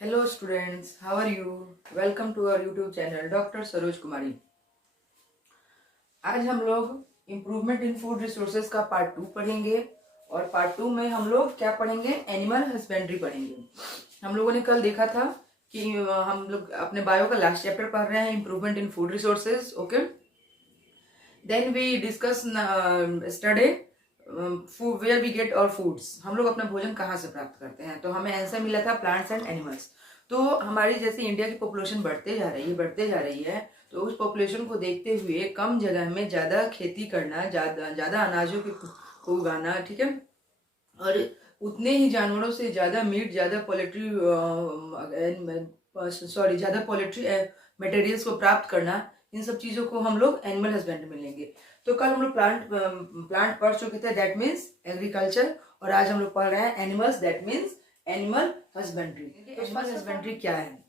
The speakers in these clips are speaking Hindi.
Hello students, how are you? Welcome to our YouTube channel doctor Saroj Kumari. आज हम लोग इम्प्रूवमेंट इन फूड रिसोर्सेज का पार्ट 2 पढ़ेंगे और पार्ट 2 में हम लोग क्या पढ़ेंगे? एनिमल हस्बेंड्री पढ़ेंगे। हम लोगों ने कल देखा था कि हम लोग अपने बायो का लास्ट चैप्टर पढ़ रहे हैं, improvement in food resources. Okay, then we discuss study where we get our foods, हम लोग अपना भोजन कहाँ से प्राप्त करते हैं। तो हमें आंसर मिला था प्लांट्स एंड एनिमल्स। तो हमारी जैसे इंडिया की पॉपुलेशन बढ़ते जा रही है, तो उस पॉपुलेशन को देखते हुए कम जगह में ज़्यादा खेती करना, ज़्यादा अनाजों को उगाना, ठीक है, और उतने ही जानवरों से ज़्यादा मीट, ज़्यादा पोल्ट्री मटेरियल्स को प्राप्त करना, इन सब चीज़ों को हम लोग एनिमल हस्बेंड्री में लेंगे। तो कल हम लोग प्लांट पढ़ चुके थे, दैट मीन्स एग्रीकल्चर, और आज हम लोग पढ़ रहे हैं animals, that means animal husbandry. Animal husbandry क्या है?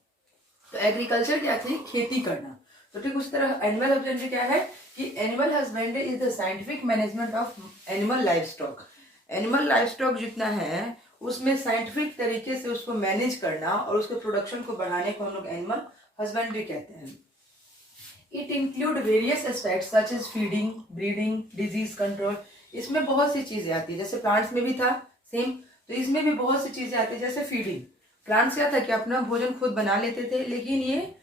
तो एग्रीकल्चर क्या थी? खेती करना। तो ठीक उस तरह एनिमल हस्बेंड्री क्या है कि animal husbandry is the scientific management of animal life stock. Animal life stock जितना है उसमें साइंटिफिक तरीके से उसको मैनेज करना और उसके प्रोडक्शन को बढ़ाने को हम लोग एनिमल हस्बेंड्री कहते हैं। It include various aspects such as feeding, breeding, disease control. इसमें बहुत सी चीजें आती है, जैसे प्लांट्स में भी था सेम, तो इसमें भी बहुत सी चीजें आती है। जैसे फीडिंग, प्लांट्स क्या था कि अपना भोजन खुद बना लेते थे, लेकिन ये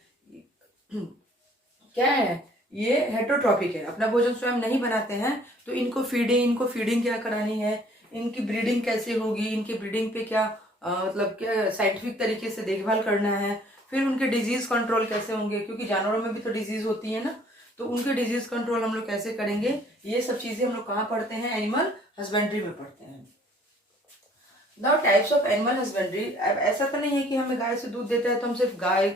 क्या है, ये हेटरोट्रॉपिक है, अपना भोजन स्वयं नहीं बनाते हैं। तो इनको फीडिंग क्या करानी है, इनकी ब्रीडिंग कैसे होगी, इनकी ब्रीडिंग पे क्या मतलब क्या साइंटिफिक तरीके से देखभाल करना है, फिर उनके डिजीज कंट्रोल कैसे होंगे, क्योंकि जानवरों में भी तो डिजीज होती है ना, तो उनके डिजीज कंट्रोल हम लोग कैसे करेंगे, ये सब चीजें हम लोग कहाँ पढ़ते हैं? एनिमल हस्बेंड्री में पढ़ते हैं। The types of animal husbandry, ऐसा तो नहीं है कि हमें गाय से दूध देता है तो हम सिर्फ गाय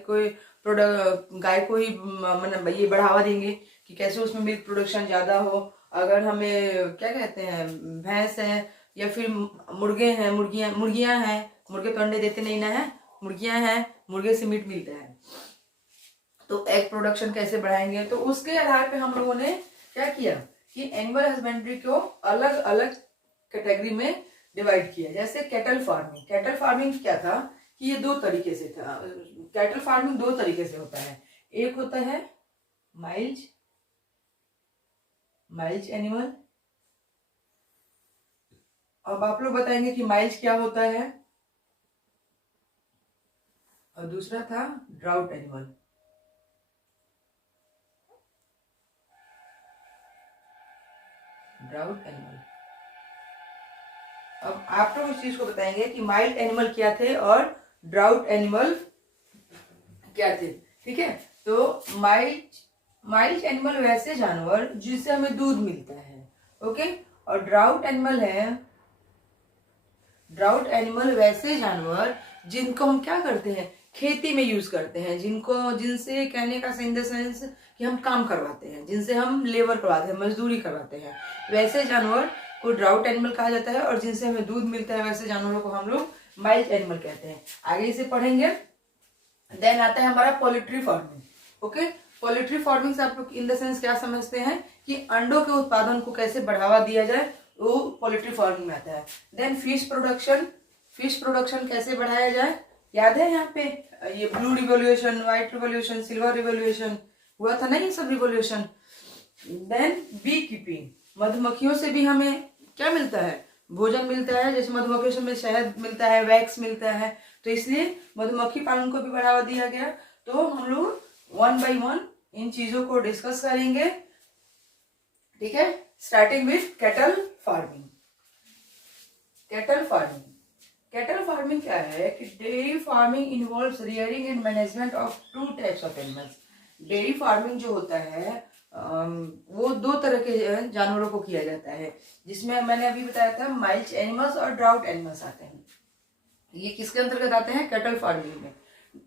को ही मतलब ये बढ़ावा देंगे कि कैसे उसमें मिल्क प्रोडक्शन ज्यादा हो। अगर हमें क्या कहते हैं, भैंस है या फिर मुर्गे हैं, मुर्गियां हैं, मुर्गे तो अंडे देते नहीं ना है, मुर्गियां हैं, मुर्गे से मीट मिलता है, तो एग प्रोडक्शन कैसे बढ़ाएंगे। तो उसके आधार पे हम लोगों ने क्या किया कि एनिमल हस्बेंड्री को अलग अलग कैटेगरी में डिवाइड किया। जैसे कैटल फार्मिंग क्या था कि ये दो तरीके से था। कैटल फार्मिंग दो तरीके से होता है, एक होता है माइल्ज एनिमल। अब आप लोग बताएंगे कि माइल्ज क्या होता है, और दूसरा था ड्राउट एनिमल। अब आप लोग इस चीज को बताएंगे कि माइल्ड एनिमल क्या थे और ड्राउट एनिमल क्या थे, ठीक है। तो माइल्ड एनिमल वैसे जानवर जिससे हमें दूध मिलता है, ओके, और ड्राउट एनिमल वैसे जानवर जिनको हम क्या करते हैं, खेती में यूज करते हैं, जिनसे कहने का इन द सेंस कि हम काम करवाते हैं, जिनसे हम लेबर करवाते हैं, मजदूरी करवाते हैं, वैसे जानवर को ड्राउट एनिमल कहा जाता है। और जिनसे हमें दूध मिलता है वैसे जानवरों को हम लोग माइल्ड एनिमल कहते हैं। आगे इसे पढ़ेंगे। देन आता है हमारा poultry farming. Okay, poultry farming से आप लोग इन द सेंस क्या समझते हैं कि अंडों के उत्पादन को कैसे बढ़ावा दिया जाए, वो पोल्ट्री फार्मिंग में आता है। देन फिश प्रोडक्शन कैसे बढ़ाया जाए, याद है यहाँ पे ये blue revolution, white revolution, silver revolution हुआ था ना, ये सब रिवोल्यूशन। देन बी कीपिंग, मधुमक्खियों से भी हमें क्या मिलता है, भोजन मिलता है। जैसे मधुमक्खियों से हमें शहद मिलता है, वैक्स मिलता है, तो इसलिए मधुमक्खी पालन को भी बढ़ावा दिया गया। तो हम लोग 1 by 1 इन चीजों को डिस्कस करेंगे, ठीक है। Starting with cattle farming. Cattle farming क्या है कि dairy farming involves rearing and management of 2 types of animals. Dairy farming जो होता है वो 2 तरह के जानवरों को किया जाता है, जिसमें मैंने अभी बताया था माइल्ड एनिमल्स और ड्राउट एनिमल्स आते हैं। ये किसके अंतर्गत आते हैं? कैटल फार्मिंग में।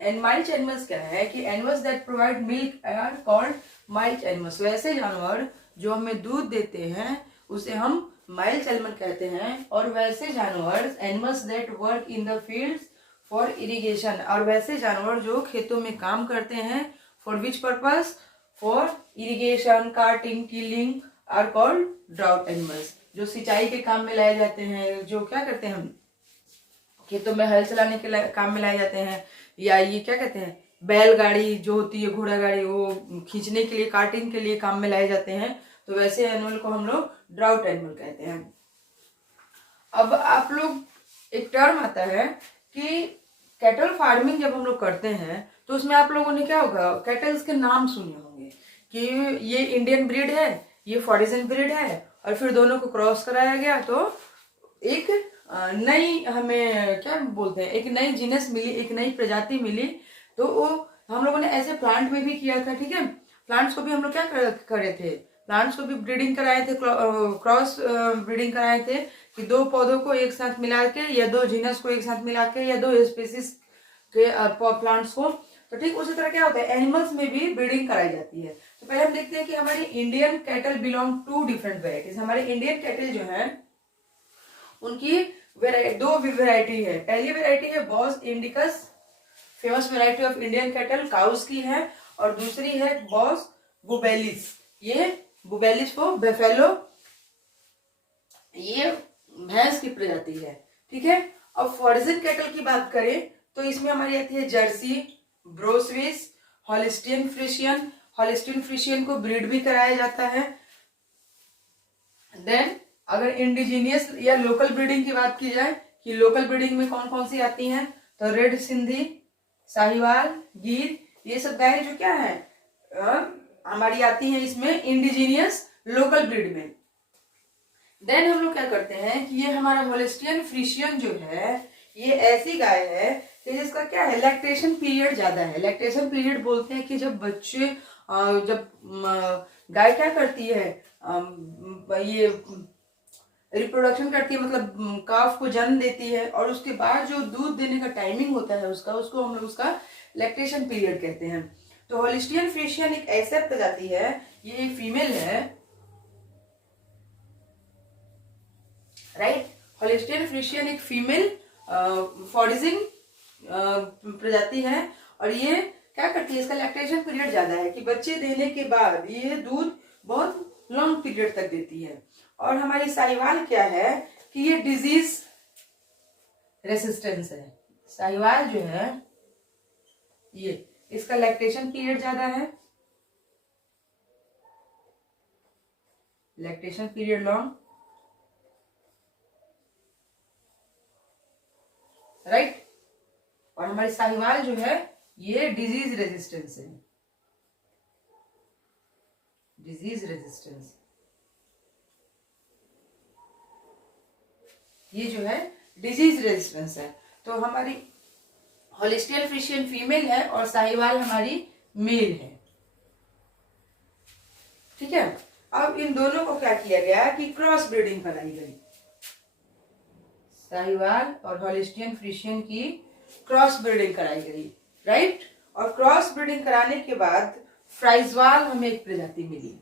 एंड माइल्ड एनिमल्स क्या है कि animals that provide milk are called mild animals. वैसे जानवर जो हमें दूध देते हैं उसे हम माइल्ड एनिमल कहते हैं। और वैसे जानवर animals that work in the fields for irrigation, और वैसे जानवर जो खेतों में काम करते हैं for which purpose, for irrigation, carting, tilling, are called draught animals. जो सिंचाई के काम में लाए जाते हैं, जो क्या करते हैं हम खेतों में हल चलाने के काम में लाए जाते हैं, या ये क्या कहते हैं बैलगाड़ी जो होती है, घोड़ा गाड़ी, वो खींचने के लिए, कार्टिंग के लिए काम में लाए जाते हैं, तो वैसे एनिमल को हम लोग ड्राउट एनिमल कहते हैं। अब आप लोग, एक टर्म आता है कि कैटल फार्मिंग जब हम लोग करते हैं तो उसमें आप लोगों ने क्या होगा, कैटल्स के नाम सुने होंगे कि ये इंडियन ब्रीड है, ये फॉरिजन ब्रीड है, और फिर दोनों को क्रॉस कराया गया तो एक नई, हमें क्या बोलते हैं, एक नई जीनस मिली, एक नई प्रजाति मिली। तो वो हम लोगों ने ऐसे प्लांट में भी किया था, ठीक है। प्लांट्स को भी हम लोग क्या करे थे, प्लांट्स को भी ब्रीडिंग कराए थे, क्रॉस ब्रीडिंग कराए थे कि दो पौधों को एक साथ मिला के, या दो जीनस को एक साथ मिला के, या दो स्पीसीज के प्लांट्स को। तो ठीक उसी तरह क्या होता है, एनिमल्स में भी ब्रीडिंग कराई जाती है। तो पहले हम देखते हैं कि हमारी Indian cattle belong to different varieties. हमारे इंडियन कैटल जो है उनकी दो वेराइटी है। पहली वेराइटी है bos indicus, famous variety of Indian cattle, cows की है, और दूसरी है बॉस बुबेलिस। ये बुबेलिस को बेफेलो, ये भैंस की प्रजाति है, ठीक है। अब फॉरिजन कैटल की बात करें तो इसमें हमारी आती है जर्सी, ब्रोस्विस, हॉलिस्टियन फ्रिशियन। हॉलिस्टियन फ्रिशियन को ब्रीड भी कराया जाता है। देन अगर इंडिजीनियस या लोकल ब्रीडिंग की बात की जाए कि लोकल ब्रीडिंग में कौन कौन सी आती हैं, तो रेड सिंधी, साहिवाल, गिर, ये सब गाय जो क्या है हमारी आती हैं इसमें इंडिजीनियस लोकल ब्रीड में। देन हम लोग क्या करते हैं कि ये हमारा होलिस्टियन फ्रिशियन जो है, ये ऐसी गाय है कि जिसका क्या है, लैक्टेशन पीरियड ज्यादा है। लैक्टेशन पीरियड बोलते हैं कि जब बच्चे, जब गाय क्या करती है, ये रिप्रोडक्शन करती है, मतलब काफ को जन्म देती है, और उसके बाद जो दूध देने का टाइमिंग होता है उसका, उसको हम लोग उसका लैक्टेशन पीरियड कहते हैं। तो होलिस्टियन फ्रिशियन एक ऐसा प्रजाति है, ये एक फीमेल है, राइट। होलिस्टियन फ्रिशियन एक फीमेल फॉरिजिंग प्रजाति है, और ये क्या करती है, इसका लैक्टेशन पीरियड ज्यादा है कि बच्चे देने के बाद ये दूध बहुत लॉन्ग पीरियड तक देती है। और हमारी साहिवाल क्या है कि ये डिजीज रेसिस्टेंस है। साहिवाल जो है ये, इसका लैक्टेशन पीरियड ज्यादा है, लैक्टेशन पीरियड लॉन्ग, राइट। और हमारी साहिवाल जो है ये डिजीज रेजिस्टेंस है, डिजीज रेजिस्टेंस, ये जो है डिजीज रेजिस्टेंस है। तो हमारी होलिस्टियन फ्रिशियन फीमेल है और साहिवाल हमारी मेल है, ठीक है। अब इन दोनों को क्या किया गया कि क्रॉस ब्रीडिंग कराई गई, साहिवाल और होलिस्टियन फ्रिशियन की क्रॉस ब्रीडिंग कराई गई, राइट। और क्रॉस ब्रीडिंग कराने के बाद फ्राइजवाल हमें एक प्रजाति मिली,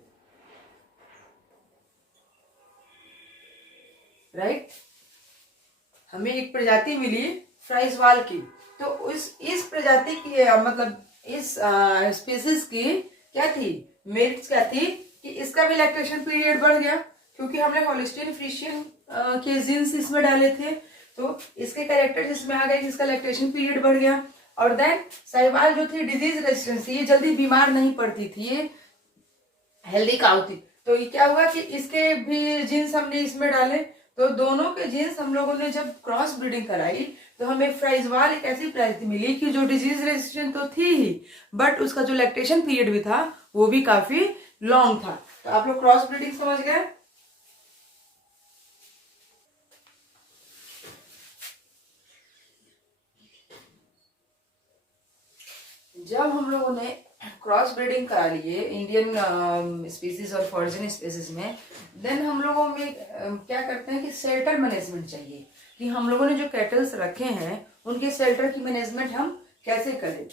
राइट। हमें एक प्रजाति मिली फ्राइजवाल की। तो इस प्रजाति की मतलब इस स्पीसीज की क्या थी, मेरिट्स क्या थी कि इसका भी लैक्टेशन पीरियड बढ़ गया, क्योंकि हमने होलिस्टियन फ्रिशियन के जीन्स इसमें डाले थे, तो इसके कैरेक्टर्स इसमें आ गए जिसका लैक्टेशन पीरियड बढ़ गया। और देन साहिवाल जो थी डिजीज रेजिस्टेंस, ये जल्दी बीमार नहीं पड़ती थी, ये हेल्दी काउ थी। तो ये क्या हुआ कि इसके भी जीन्स हमने इसमें डाले, तो दोनों के जीन्स हम लोगों ने जब क्रॉस ब्रीडिंग कराई तो हमें फ्राइजवाल एक ऐसी प्रजाति मिली कि जो डिजीज रेजिस्टेंट तो थी ही, बट उसका जो लैक्टेशन पीरियड भी था वो भी काफी लॉन्ग था। तो आप लोग क्रॉस ब्रीडिंग समझ गए। जब हम लोगों ने क्रॉस ब्रीडिंग करा लिए इंडियन स्पीसीज और फॉरिजन स्पीसीज में, देन हम लोगों में क्या करते हैं कि शेल्टर मैनेजमेंट चाहिए कि हम लोगों ने जो कैटल्स रखे हैं उनके शेल्टर की मैनेजमेंट हम कैसे करें।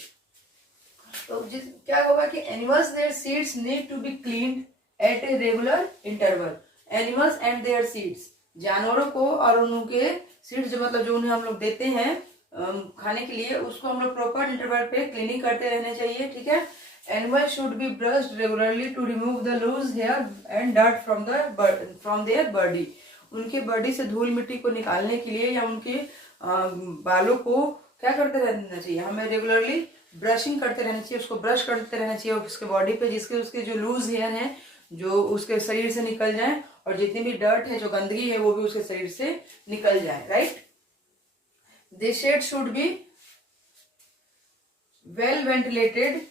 तो क्या होगा कि animals their sheds need to be cleaned at a regular interval. Animals and their sheds, जानवरों को और उनके सीड्स जो मतलब जो उन्हें हम लोग देते हैं खाने के लिए, उसको हम लोग प्रॉपर इंटरवल पे क्लीनिंग करते रहने चाहिए, ठीक है। Animal should be brushed regularly to remove the loose hair and dirt from their body. उनके बॉडी से धूल मिट्टी को निकालने के लिए या उनके बालों को क्या करते रहना चाहिए, हमें रेगुलरली ब्रशिंग करते रहना चाहिए, उसको ब्रश करते रहना चाहिए उसके बॉडी पे, जिसके उसके जो लूज हेयर है जो उसके शरीर से निकल जाए, और जितनी भी डर्ट है, जो गंदगी है, वो भी उसके शरीर से निकल जाए, right. This shed should be well ventilated,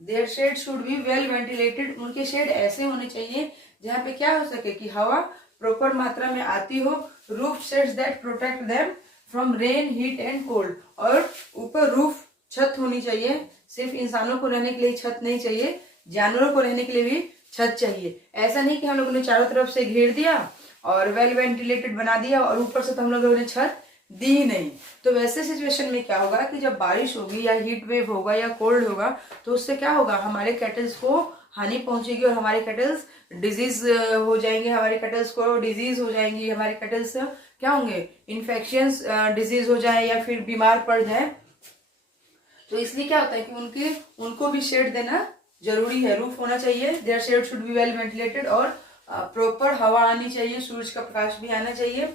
their shed should be well ventilated, उनके शेड ऐसे होने चाहिए जहाँ पे क्या हो सके कि हवा प्रॉपर मात्रा में आती हो। Roof shades that protect them from rain, heat and cold, और ऊपर रूफ छत होनी चाहिए। सिर्फ इंसानों को रहने के लिए छत नहीं चाहिए, जानवरों को रहने के लिए भी छत चाहिए। ऐसा नहीं कि हम लोगों ने चारों तरफ से घेर दिया और वेल वेंटिलेटेड बना दिया और ऊपर से तो हम लोगों ने छत दी ही नहीं। तो वैसे सिचुएशन में क्या होगा कि जब बारिश होगी या हीट वेव होगा या कोल्ड होगा, तो उससे क्या होगा, हमारे कैटल्स को हानि पहुंचेगी और हमारे कैटल्स डिजीज हो जाएंगे, हमारे कैटल्स को डिजीज हो जाएंगी, हमारे कैटल्स क्या होंगे, इन्फेक्शंस डिजीज हो जाए या फिर बीमार पड़ जाए। तो इसलिए क्या होता है कि उनको भी शेड देना जरूरी है, रूफ होना चाहिए, their shed should be well ventilated, और प्रॉपर हवा आनी चाहिए, सूरज का प्रकाश भी आना चाहिए।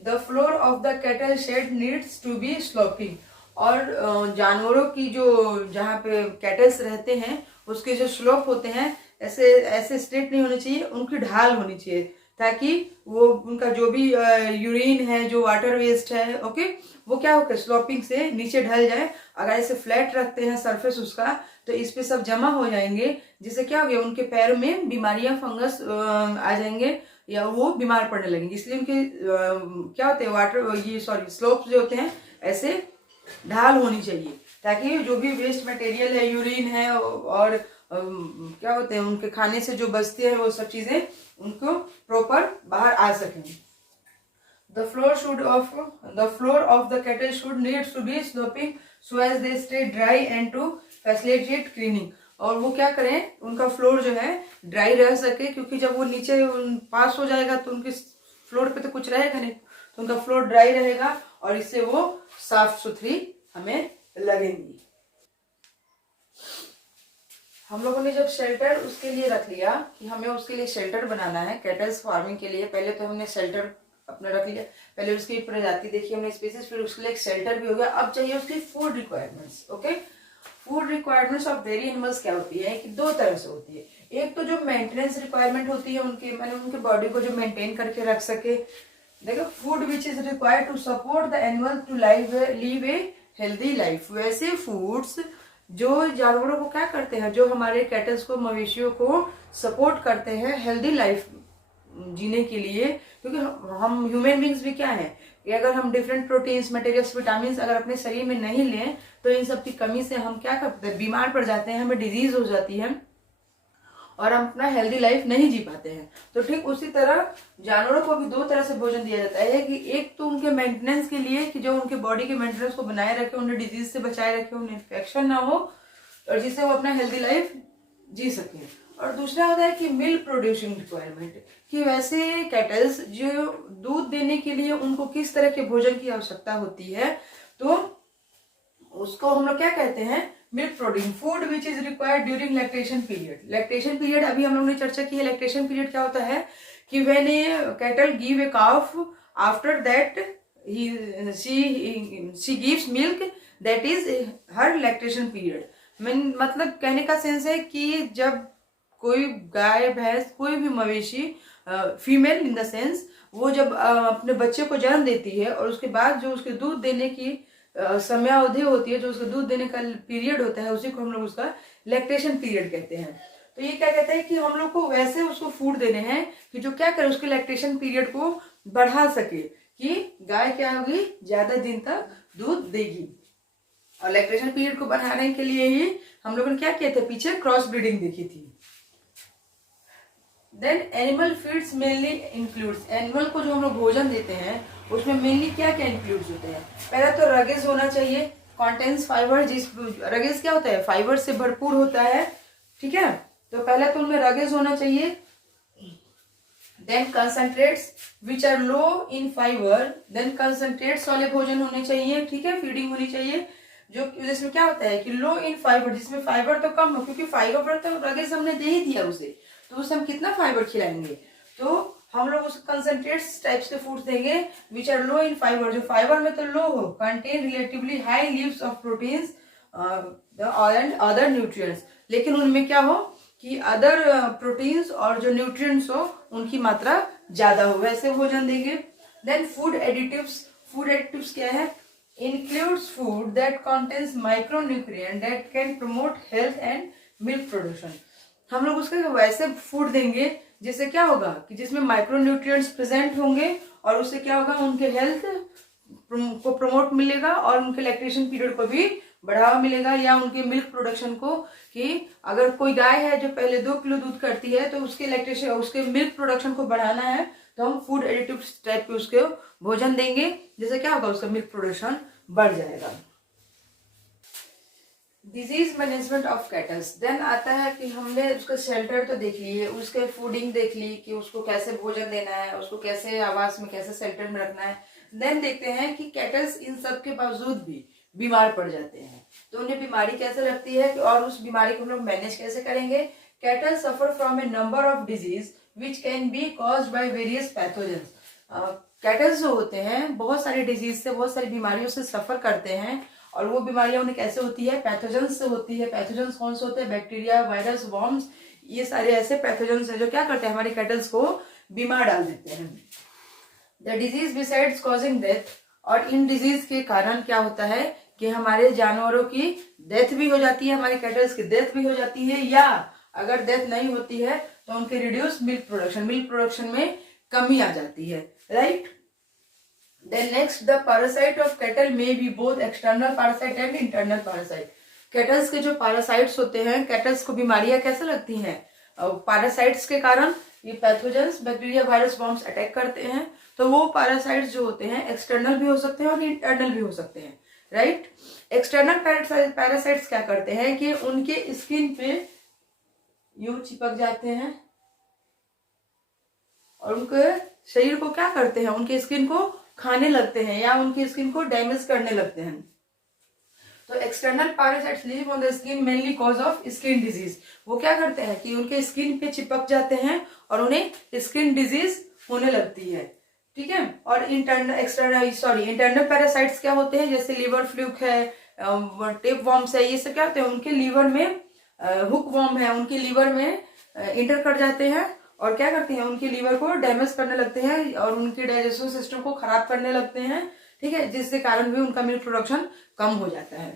The floor of the cattle shed needs to be sloping, और जानवरों की जो जहाँ पे कैटल्स रहते हैं उसके जो स्लोप होते हैं ऐसे ऐसे स्ट्रेट नहीं होने चाहिए, उनकी ढाल होनी चाहिए, ताकि वो उनका जो भी यूरिन है, जो वाटर वेस्ट है, ओके, वो क्या होकर स्लोपिंग से नीचे ढल जाए। अगर ऐसे फ्लैट रखते हैं सरफेस उसका, तो इस पे सब जमा हो जाएंगे, जिससे क्या हो गया, उनके पैरों में बीमारियां, फंगस आ जाएंगे या वो बीमार पड़ने लगेंगे। इसलिए उनके क्या होते हैं, स्लोप्स जो होते हैं ऐसे ढाल होनी चाहिए, ताकि जो भी वेस्ट मटेरियल है, यूरिन है और क्या होते हैं उनके खाने से जो बचते हैं, वो सब चीजें उनको प्रॉपर बाहर आ सकें। The floor of the kettle should needs to be sloping so as they stay dry and to facilitate cleaning, और वो क्या करें, उनका फ्लोर जो है ड्राई रह सके, क्योंकि जब वो नीचे पास हो जाएगा तो उनके फ्लोर पे तो कुछ रहेगा नहीं, तो उनका फ्लोर ड्राई रहेगा और इससे वो साफ सुथरी हमें लगेंगी। हम लोगों ने जब शेल्टर उसके लिए रख लिया कि हमें उसके लिए शेल्टर बनाना है कैटल्स फार्मिंग के लिए, पहले तो हमने शेल्टर अपना रख लिया, पहले उसकी प्रजाति देखी हमने स्पीसीज, फिर उसके लिए एक शेल्टर भी हो गया। अब चाहिए उसकी food requirements, okay. Food requirements of dairy animals क्या होती है कि दो तरह से होती है। एक तो जो मेंटेनेंस रिक्वायरमेंट होती है उनकी, मैंने उनके बॉडी को जो मेंटेन करके रख सके। देखो, food which is required to support the animal to live a healthy life, वैसे फूड्स जो जानवरों को क्या करते हैं, जो हमारे कैटल्स को, मवेशियों को सपोर्ट करते हैं हेल्दी लाइफ जीने के लिए। क्योंकि हम ह्यूमन बींग्स भी क्या है कि अगर हम डिफरेंट प्रोटीन्स, मटेरियल्स, विटामिन अगर अपने शरीर में नहीं लें, तो इन सब की कमी से हम क्या करते हैं, बीमार पड़ जाते हैं, हमें डिजीज हो जाती है और हम अपना हेल्दी लाइफ नहीं जी पाते हैं। तो ठीक उसी तरह जानवरों को भी दो तरह से भोजन दिया जाता है कि एक तो उनके मेंटेनेंस के लिए कि जो उनके बॉडी के मेंटेनेंस को बनाए रखे, उन्हें डिजीज से बचाए रखे, उन्हें इन्फेक्शन ना हो और जिससे वो अपना हेल्दी लाइफ जी सके। और दूसरा होता है कि मिल्क प्रोड्यूसिंग रिक्वायरमेंट, कि वैसे कैटल्स जो दूध देने के लिए उनको किस तरह के भोजन की आवश्यकता होती है, तो उसको हम लोग क्या कहते हैं, milk protein food which is required during lactation period. Lactation period अभी हम लोग ने चर्चा की है। लैक्टेशन पीरियड क्या होता है कि when A cattle give a calf, after that she gives milk, that is her lactation period. मतलब कहने का सेंस है कि जब कोई गाय, भैंस, कोई भी मवेशी, फीमेल इन द सेंस, वो जब अपने बच्चे को जन्म देती है और उसके बाद जो उसके दूध देने की समयावधि होती है, जो उसका दूध देने का पीरियड होता है, उसी को हम लोग उसका लैक्टेशन पीरियड कहते हैं। तो ये क्या कहते हैं कि हम लोग को वैसे उसको फूड देने हैं कि जो क्या करे, उसके लैक्टेशन पीरियड को बढ़ा सके, कि गाय क्या होगी, ज्यादा दिन तक दूध देगी। और लैक्टेशन पीरियड को बढ़ाने के लिए ही हम लोगों ने क्या किया था, पीछे क्रॉस ब्रीडिंग देखी थी। Then animal feeds mainly includes, animal को जो हम लोग भोजन देते हैं उसमें मेनली क्या क्या इंक्लूड्स होते हैं। पहला तो रगेज होना चाहिए, कॉन्टेंस फाइबर, जिस रगेज क्या होता है, फाइबर से भरपूर होता है, ठीक है। तो पहला तो उनमें रगेज होना चाहिए। Then concentrates which are low in fibre, then concentrates वाले भोजन होने चाहिए, ठीक है, फीडिंग होनी चाहिए जो जिसमें क्या होता है कि लो इन फाइबर, जिसमें फाइबर तो कम हो, क्योंकि फाइबर पर तो रगेज हमने दे ही दिया उसे, तो उसे हम कितना फाइबर खिलाएंगे। तो हम लोग उसको कंसंट्रेट्स टाइप्स के फूड्स देंगे which are low in fibre, जो फाइबर में तो लो हो, contain relatively high levels of proteins and other nutrients, लेकिन उनमें क्या हो कि अदर प्रोटीन्स और जो न्यूट्रिएंट्स हो उनकी मात्रा ज्यादा हो, वैसे भोजन देंगे। देन फूड एडिटिव्स क्या है? includes food that contains micronutrient that can promote health and milk production। हम लोग उसका वैसे फूड देंगे जिससे क्या होगा कि जिसमें माइक्रोन्यूट्रिएंट्स प्रेजेंट होंगे और उससे क्या होगा, उनके हेल्थ को प्रमोट मिलेगा और उनके लैक्टेशन पीरियड को भी बढ़ावा मिलेगा, या उनके मिल्क प्रोडक्शन को, कि अगर कोई गाय है जो पहले 2 किलो दूध करती है तो उसके लैक्टेशन, उसके मिल्क प्रोडक्शन को बढ़ाना है तो हम फूड एडिटिव टाइप के उसके भोजन देंगे, जिससे क्या होगा, उसका मिल्क प्रोडक्शन बढ़ जाएगा। Disease management of cattles. Then आता है कि हमने उसका शेल्टर तो देख ली है, उसके फूडिंग देख ली कि उसको कैसे भोजन देना है, उसको कैसे आवास में, कैसे शेल्टर में रखना है। देन देखते हैं कि कैटल्स इन सब के बावजूद भी बीमार पड़ जाते हैं, तो उन्हें बीमारी कैसे लगती है और उस बीमारी को हम लोग मैनेज कैसे करेंगे। Cattle suffer from A number of disease which can be caused by various pathogens. Kettles जो होते हैं बहुत सारी डिजीज से, बहुत सारी बीमारियों से सफर करते हैं, और वो बीमारियां उन्हें कैसे होती है, पैथोजेंस से होती है। पैथोजेंस कौन से होते हैं? बैक्टीरिया, वायरस, वॉर्म्स, ये सारे ऐसे पैथोजेंस हैं जो क्या करते हैं, हमारे कैटल्स को बीमार डाल देते हैं। The disease besides causing death, और इन डिजीज के कारण क्या होता है कि हमारे जानवरों की डेथ भी हो जाती है, हमारे कैटल्स की डेथ भी हो जाती है, या अगर डेथ नहीं होती है तो उनके रिड्यूस मिल्क प्रोडक्शन में कमी आ जाती है, right. Then next, the parasite of cattle में be both external parasite and internal parasite. Cattles के जो पैरासाइट्स होते हैं, कैटल्स को बीमारियां कैसे लगती हैं? पैरासाइट्स के कारण ये pathogens, bacteria, virus, worms attack करते हैं, तो वो पैरासाइट्स जो होते हैं एक्सटर्नल भी हो सकते हैं और इंटरनल भी हो सकते हैं, राइट। एक्सटर्नल पैरासाइट्स क्या करते हैं कि उनके स्किन पे यूं चिपक जाते हैं और उनके शरीर को क्या करते हैं, उनके स्किन को खाने लगते हैं या उनकी स्किन को डैमेज करने लगते हैं। तो external parasites live on the skin mainly cause of skin disease. वो क्या करते हैं कि उनके स्किन पे चिपक जाते हैं और उन्हें स्किन डिजीज होने लगती है, ठीक है। और इंटरनल पैरासाइट्स क्या होते हैं, जैसे लीवर फ्लूक है, टेप वॉर्म्स है, ये सब क्या होते हैं, उनके लीवर में, हुक वॉर्म है, उनके लीवर में इंटर कर जाते हैं और क्या करते हैं, उनके लीवर को डैमेज करने लगते हैं और उनके डाइजेस्टिव सिस्टम को खराब करने लगते हैं, ठीक है, जिसके कारण भी उनका मिल्क प्रोडक्शन कम हो जाता है।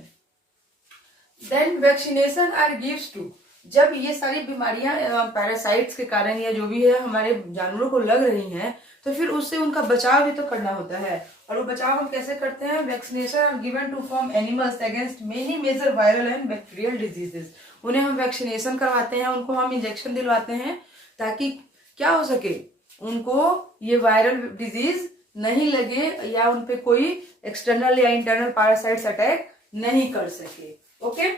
Then vaccination are gives to, जब ये सारी बीमारियां पैरासाइट्स के कारण या जो भी है हमारे जानवरों को लग रही हैं, तो फिर उससे उनका बचाव भी तो करना होता है, और वो बचाव हम कैसे करते हैं? Vaccination are given to farm animals against many major viral and bacterial diseases. उन्हें हम वैक्सीनेशन करवाते हैं, उनको हम इंजेक्शन दिलवाते हैं ताकि क्या हो सके, उनको ये वायरल डिजीज नहीं लगे या उन पे कोई एक्सटर्नल या इंटरनल पैरासाइट्स अटैक नहीं कर सके, ओके।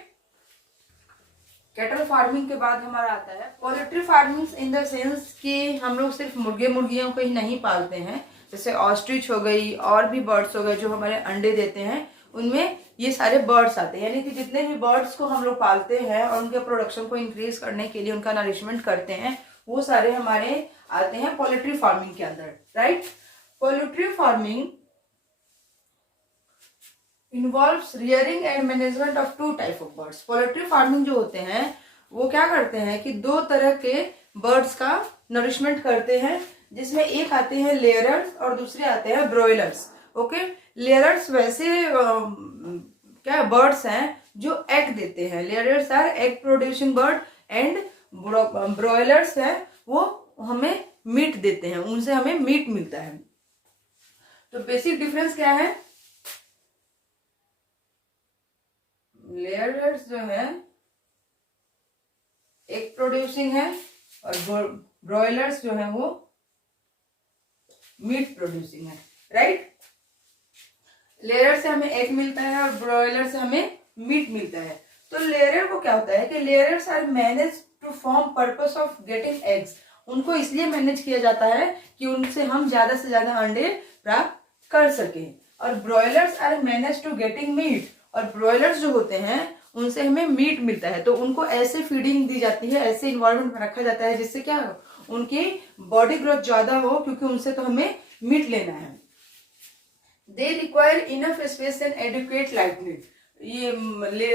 कैटल फार्मिंग के बाद हमारा आता है poultry farming, in the sense कि हम लोग सिर्फ मुर्गे मुर्गियों को ही नहीं पालते हैं, जैसे ऑस्ट्रिच हो गई और भी बर्ड्स हो गए जो हमारे अंडे देते हैं, उनमें ये सारे बर्ड्स आते हैं। यानी कि जितने भी बर्ड्स को हम लोग पालते हैं और उनके प्रोडक्शन को इंक्रीज करने के लिए उनका नरिशमेंट करते हैं, वो सारे हमारे आते हैं पोल्ट्री फार्मिंग के अंदर, right. Poultry farming involves rearing and management of 2 type of birds. Poultry farming जो होते हैं वो क्या करते हैं कि 2 तरह के बर्ड्स का नरिशमेंट करते हैं, जिसमें एक आते हैं लेयरर्स और दूसरे आते हैं ब्रॉयलर्स, ओके। लेयरर्स वैसे क्या बर्ड्स हैं जो एग देते हैं, layers are egg producing bird, and broilers हैं वो हमें मीट देते हैं, उनसे हमें मीट मिलता है। तो बेसिक डिफरेंस क्या है? लेयरर्स जो है एग प्रोड्यूसिंग है और ब्रॉयलर्स जो है वो मीट प्रोड्यूसिंग है, राइट। लेयर से हमें एग मिलता है और ब्रॉयलर से हमें मीट मिलता है। तो लेयर को क्या होता है कि layers are manage to form purpose of getting eggs. उनको इसलिए मैनेज किया जाता है कि उनसे हम ज्यादा से ज्यादा अंडे प्राप्त कर सकें। और broilers are manage to getting meat, और ब्रॉयलर्स जो होते हैं उनसे हमें मीट मिलता है। तो उनको ऐसे फीडिंग दी जाती है, ऐसे इन्वायरमेंट में रखा जाता है जिससे क्या उनकी बॉडी ग्रोथ ज्यादा हो, क्योंकि उनसे तो हमें मीट लेना है। They require enough space and adequate lightning. ये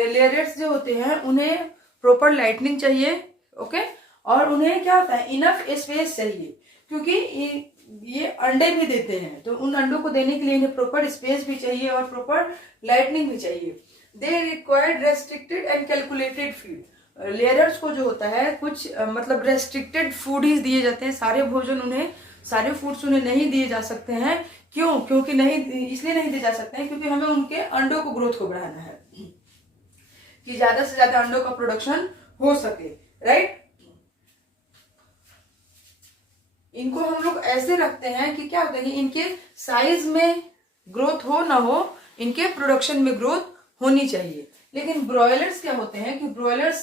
लेयर्स जो होते हैं उन्हें प्रॉपर लाइटनिंग चाहिए, ओके, और उन्हें क्या होता है, इनफ स्पेस चाहिए, क्योंकि ये अंडे भी देते हैं, तो उन अंडों को देने के लिए इन्हें प्रॉपर स्पेस भी चाहिए और प्रॉपर लाइटनिंग भी चाहिए। They required restricted and calculated feed. Layers को जो होता है कुछ मतलब रेस्ट्रिक्टेड फूड ही दिए जाते हैं, सारे भोजन उन्हें, सारे फूड्स उन्हें नहीं दिए जा सकते हैं। क्यों? क्योंकि नहीं, इसलिए नहीं दिए जा सकते हैं क्योंकि हमें उनके अंडों को ग्रोथ को बढ़ाना है कि ज्यादा से ज्यादा अंडों का प्रोडक्शन हो सके, राइट। इनको हम लोग ऐसे रखते हैं कि क्या होता है, इनके साइज में ग्रोथ हो ना हो, इनके प्रोडक्शन में ग्रोथ होनी चाहिए। लेकिन ब्रॉयलर्स क्या होते हैं कि ब्रॉयलर्स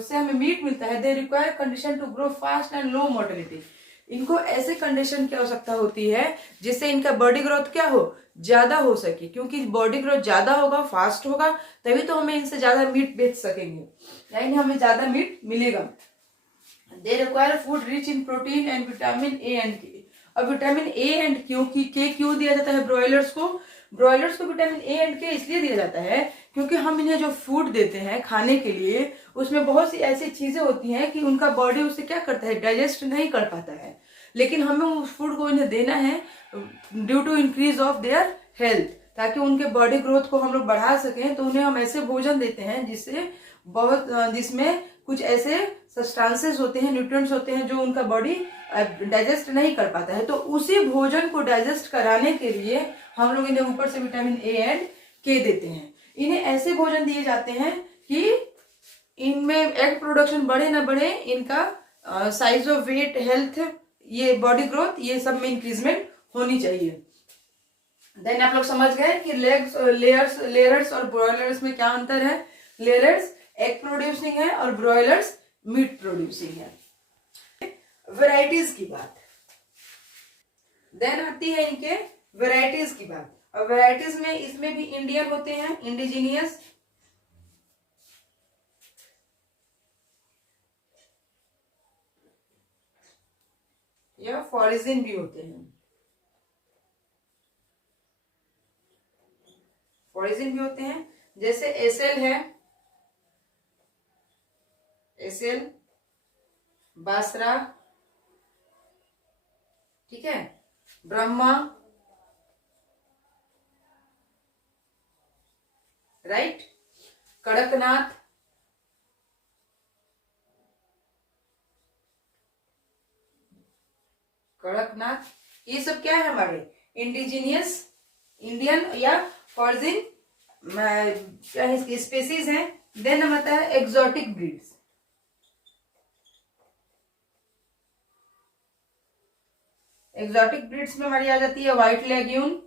से हमें मीट मिलता है, they require condition to grow fast and low mortality. इनको ऐसे कंडीशन की आवश्यकता होती है जिससे इनका बॉडी ग्रोथ क्या हो, ज्यादा हो सके, क्योंकि बॉडी ग्रोथ ज्यादा होगा, फास्ट होगा, तभी तो हमें इनसे ज्यादा मीट बेच सकेंगे, यानी हमें ज्यादा मीट मिलेगा। They require food rich in protein and vitamin A and के। अब विटामिन ए एंड के क्यों दिया जाता है ब्रॉयलर्स को? ब्रॉयलर्स को विटामिन ए एंड के इसलिए दिया जाता है क्योंकि हम इन्हें जो फूड देते हैं खाने के लिए, उसमें बहुत सी ऐसी चीजें होती हैं कि उनका बॉडी उसे क्या करता है, डाइजेस्ट नहीं कर पाता है, लेकिन हमें उस फूड को इन्हें देना है due to increase of their health, ताकि उनके बॉडी ग्रोथ को हम लोग बढ़ा सकें। तो उन्हें हम ऐसे भोजन देते हैं जिसमें कुछ ऐसे सब्सटेंसेस होते हैं, न्यूट्रिएंट्स होते हैं जो उनका बॉडी डाइजेस्ट नहीं कर पाता है। तो उसी भोजन को डाइजेस्ट कराने के लिए हम लोग इन्हें ऊपर से विटामिन ए एंड के देते हैं। इन्हें ऐसे भोजन दिए जाते हैं कि इनमें एग प्रोडक्शन बढ़े ना बढ़े, इनका साइज ऑफ वेट, हेल्थ, ये बॉडी ग्रोथ, ये सब में इंक्रीजमेंट होनी चाहिए। देन आप लोग समझ गए कि लेयर्स और ब्रॉयलर्स में क्या अंतर है। लेयर्स एग प्रोड्यूसिंग है और ब्रॉयलर्स मीट प्रोड्यूसिंग है। वैरायटीज की बात, देन आती है इनके वैरायटीज की बात। और वैरायटीज में इसमें भी इंडियन होते हैं, इंडिजीनियस, या फॉरिजिन भी होते हैं। फॉरिजिन भी होते हैं, जैसे एसेल है, एसेल, बासरा, ठीक है, ब्रह्मा, राइट, कड़कनाथ, कड़कनाथ, ये सब क्या है हमारे इंडिजीनियस, इंडियन या फॉरिजिन क्या है, इसकी स्पेसीज हैं। देन हम आता है एक्सोटिक ब्रीड्स। एक्सोटिक ब्रीड्स में हमारी आ जाती है व्हाइट लेग्यून,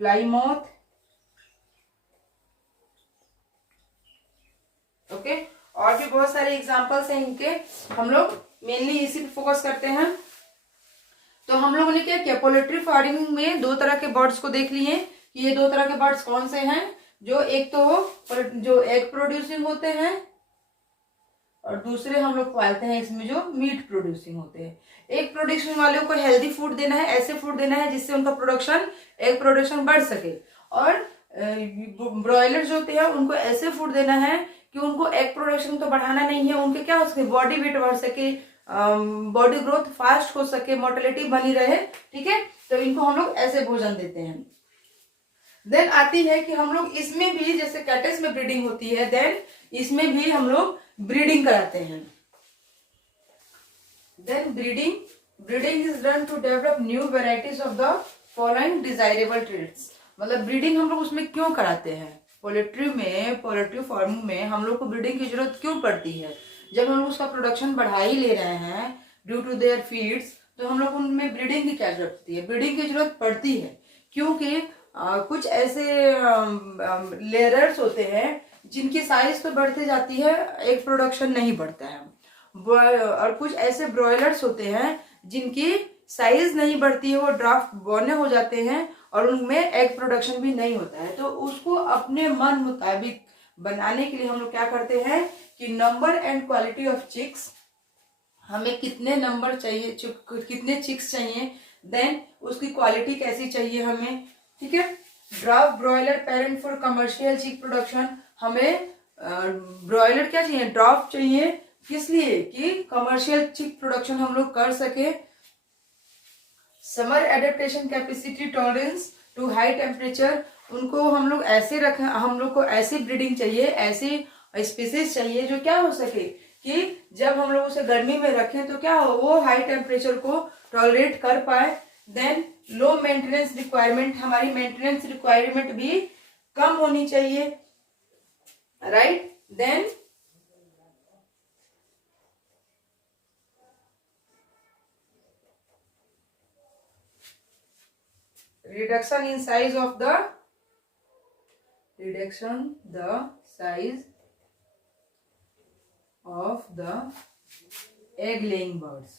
प्लाईमाउथ, ओके, और भी बहुत सारे एग्जांपल्स हैं इनके, हम लोग मेनली इसी पे फोकस करते हैं। तो हम लोगों ने क्या किया, पोल्ट्री फार्मिंग में दो तरह के बर्ड्स को देख लिए कि ये दो तरह के बर्ड्स कौन से हैं, जो एक तो जो एग प्रोड्यूसिंग होते हैं और दूसरे हम लोग पालते हैं इसमें जो मीट प्रोड्यूसिंग होते हैं। एग प्रोड्यूसिंग वालों को हेल्दी फूड देना है, ऐसे फूड देना है जिससे उनका प्रोडक्शन, एग प्रोडक्शन बढ़ सके, और ब्रॉयलर जो होते हैं उनको ऐसे फूड देना है कि उनको एग प्रोडक्शन तो बढ़ाना नहीं है, उनके क्या हो सके, बॉडी वेट बढ़ सके, बॉडी ग्रोथ फास्ट हो सके, मोर्टेलिटी बनी रहे, ठीक है। तो इनको हम लोग ऐसे भोजन देते हैं। देन आती है कि हम लोग इसमें भी, जैसे कैटल्स में ब्रीडिंग होती है, देन इसमें भी हम लोग ब्रीडिंग कराते हैं। Then breeding is done to develop new varieties of the following desirable traits. मतलब ब्रीडिंग हम लोग उसमें क्यों कराते हैं, पोल्ट्री फार्मिंग में हम लोग को ब्रीडिंग की जरूरत क्यों पड़ती है? जब हम लोग उसका प्रोडक्शन बढ़ा ही ले रहे हैं ड्यू टू देयर फीड्स, तो हम लोग उनमें ब्रीडिंग की क्या जरूरत होती है? ब्रीडिंग की जरूरत पड़ती है क्योंकि कुछ ऐसे लेयर्स होते हैं जिनकी साइज तो बढ़ती जाती है, एग प्रोडक्शन नहीं बढ़ता है, और कुछ ऐसे ब्रॉयलर्स होते हैं जिनकी साइज नहीं बढ़ती है, वो ड्राफ्ट बौने हो जाते हैं और उनमें एग प्रोडक्शन भी नहीं होता है। तो उसको अपने मन मुताबिक बनाने के लिए हम लोग क्या करते हैं कि number and quality of chicks, हमें कितने नंबर चाहिए, कितने चिक्स चाहिए, देन उसकी क्वालिटी कैसी चाहिए हमें, ठीक है। Draft broiler parent for commercial चिक प्रोडक्शन, हमें ब्रॉयलर क्या चाहिए, ड्राफ्ट चाहिए, किस लिए कि कमर्शियल चिक प्रोडक्शन हम लोग कर सके। Summer adaptation capacity tolerance to high temperature, उनको हम लोग ऐसे रखें, हम लोग को ऐसी ब्रीडिंग चाहिए, ऐसी स्पीसीज चाहिए जो क्या हो सके कि जब हम लोग उसे गर्मी में रखें तो क्या हो, वो हाई टेम्परेचर को टॉलरेट कर पाए। देन लो मेंटेनेंस रिक्वायरमेंट, हमारी मेंटेनेंस रिक्वायरमेंट भी कम होनी चाहिए, right. Then reduction in size of the size of the egg laying birds,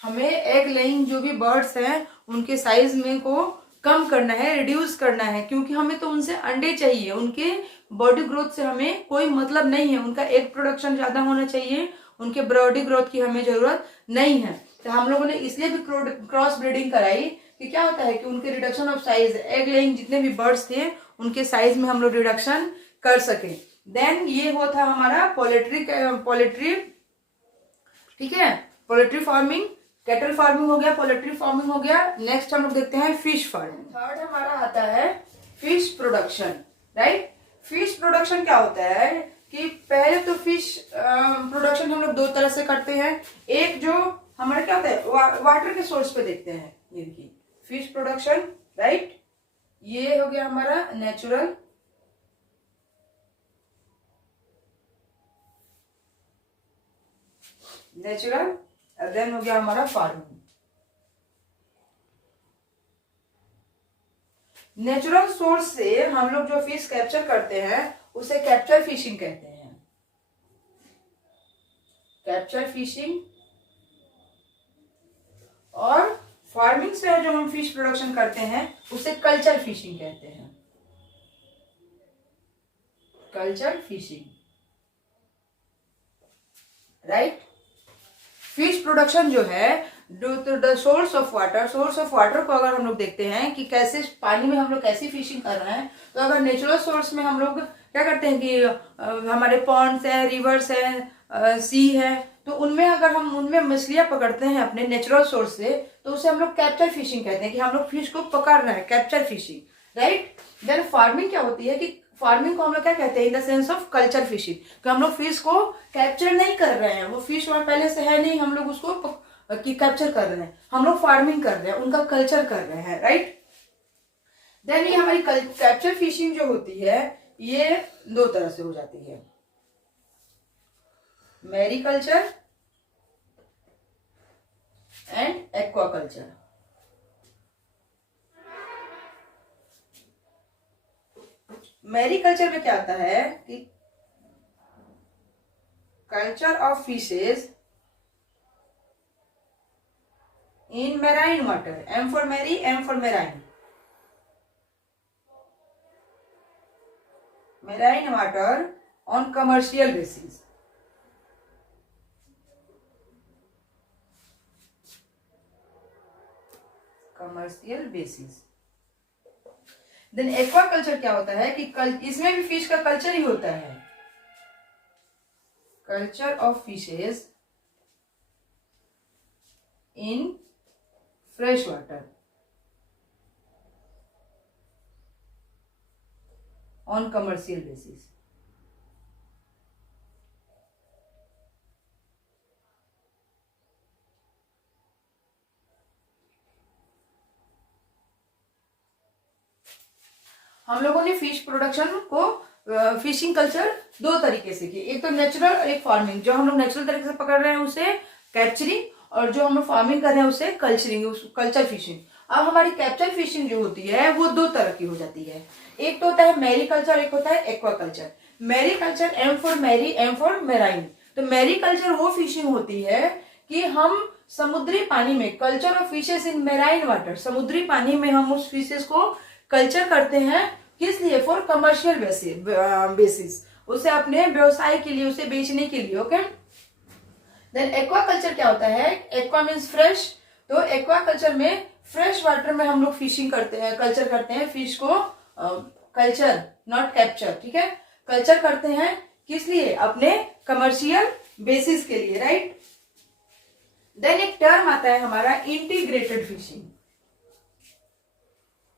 हमें एग लेइंग जो भी बर्ड्स हैं उनके साइज में को कम करना है, रिड्यूस करना है, क्योंकि हमें तो उनसे अंडे चाहिए, उनके बॉडी ग्रोथ से हमें कोई मतलब नहीं है, उनका एग प्रोडक्शन ज्यादा होना चाहिए, उनके बॉडी ग्रोथ की हमें जरूरत नहीं है। तो हम लोगों ने इसलिए भी क्रॉस ब्रीडिंग कराई कि क्या होता है कि उनके reduction of size, egg laying जितने भी बर्ड्स थे उनके साइज में हम लोग रिडक्शन कर सके। देन ये वो था हमारा पोल्ट्री, ठीक है, पोल्ट्री फार्मिंग, कैटल फार्मिंग हो गया, पोल्ट्री फार्मिंग हो गया। नेक्स्ट हम लोग देखते हैं फिश फार्मिंग। थर्ड हमारा आता है fish production, right. Fish production क्या होता है कि पहले तो फिश प्रोडक्शन हम लोग दो तरह से करते हैं। एक जो हमारा क्या होता है वाटर के सोर्स पे देखते हैं, ये देखिए फिश प्रोडक्शन, राइट। ये हो गया हमारा नेचुरल, देन हो गया हमारा फार्मिंग। नेचुरल सोर्स से हम लोग जो फिश कैप्चर करते हैं उसे कैप्चर फिशिंग कहते हैं, कैप्चर फिशिंग। और फार्मिंग से जो हम फिश प्रोडक्शन करते हैं उसे कल्चर फिशिंग कहते हैं, culture fishing, right. Fish production जो है due to the source of water को अगर हम लोग देखते हैं कि कैसे पानी में हम लोग कैसी फिशिंग कर रहे हैं, तो अगर नेचुरल सोर्स में हम लोग क्या करते हैं कि हमारे पॉन्ड्स है, रिवर्स है, सी है, तो उनमें अगर हम उनमें मछलियां पकड़ते हैं अपने नेचुरल सोर्स से तो उसे हम लोग कैप्चर फिशिंग कहते हैं कि हम लोग फिश को पकड़ रहे हैं, capture fishing, right. Then farming क्या होती है कि फार्मिंग को हम लोग क्या कहते हैं in the sense of culture fishing, कि हम लोग फिश को कैप्चर नहीं कर रहे हैं, वो फिश वहां पहले से है नहीं, हम लोग उसको की कैप्चर कर रहे हैं, हम लोग फार्मिंग कर रहे हैं, उनका कल्चर कर रहे हैं, राइट। देन ये हमारी कैप्चर फिशिंग जो होती है ये दो तरह से हो जाती है, मैरीकल्चर एंड एक्वाकल्चर। मैरीकल्चर में क्या आता है कि culture of fishes in marine water, M for Mary, M for marine, marine water on commercial basis, commercial basis। Then aquaculture क्या होता है कि इसमें भी फिश का कल्चर ही होता है, culture of fishes in fresh water on commercial basis. हम लोगों ने फिश प्रोडक्शन को फिशिंग कल्चर दो तरीके से की, एक तो नेचुरल और एक फार्मिंग। जो हम लोग नेचुरल तरीके से पकड़ रहे हैं उसे कैप्चरिंग, और जो हम लोग फार्मिंग कर रहे हैं उसे कल्चरिंग, कल्चर फिशिंग। अब हमारी कैप्चर फिशिंग जो होती है वो दो तरह की हो जाती है, एक तो होता है मैरीकल्चर, एक होता है aquaculture. Mariculture, M for mari, M for marine. तो मैरीकल्चर वो फिशिंग होती है कि हम समुद्री पानी में, culture of fishes in marine water, समुद्री पानी में हम उस फिशेस को कल्चर करते हैं। किस लिए? फॉर कमर्शियल बेसिस, उसे अपने व्यवसाय के लिए, उसे बेचने के लिए। ओके। देन एक्वाकल्चर क्या होता है? एक्वा मीन्स फ्रेश, तो एक्वाकल्चर में फ्रेश वाटर में हम लोग फिशिंग करते हैं, कल्चर करते हैं फिश को, कल्चर नॉट कैप्चर, ठीक है, कल्चर करते हैं। किस लिए? अपने कमर्शियल बेसिस के लिए, राइट। देन एक टर्म आता है हमारा इंटीग्रेटेड फिशिंग।